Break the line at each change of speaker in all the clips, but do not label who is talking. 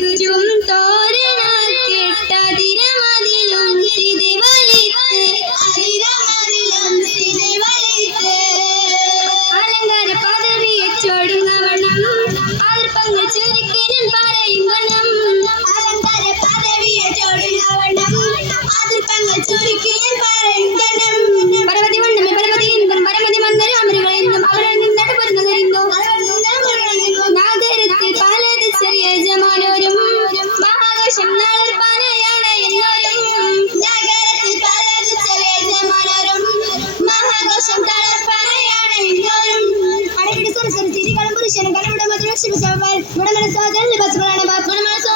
good you? കടമ്പുരി ശനം കടമ്പുടമ തുളസി വിസവൻ ഗുണമനസാ കല്ല് ബസ്മരണ ബാത്മണ മനസോ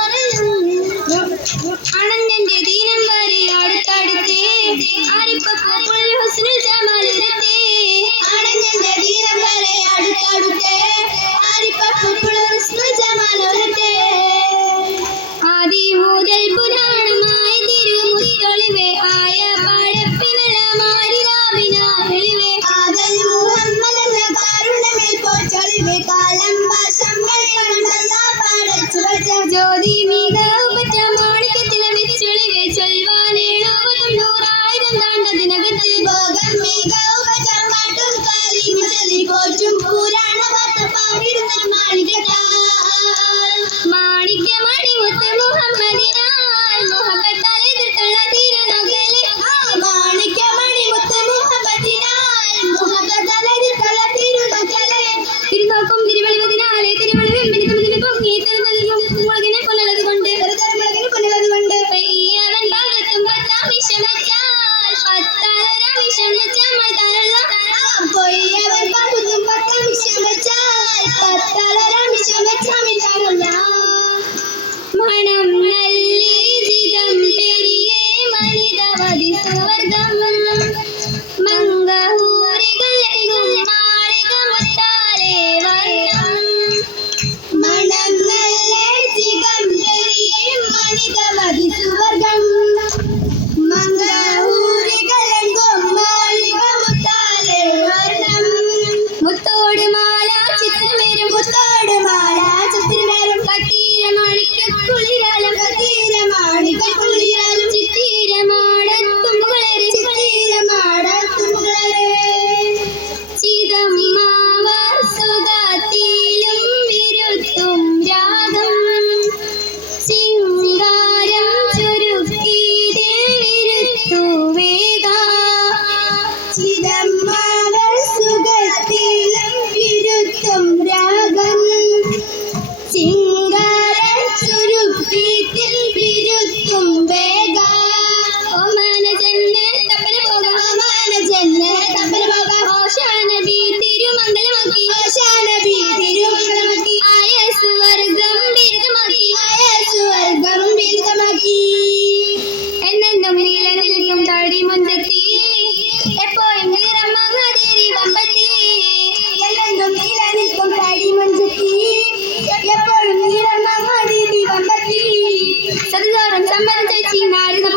Mencuci.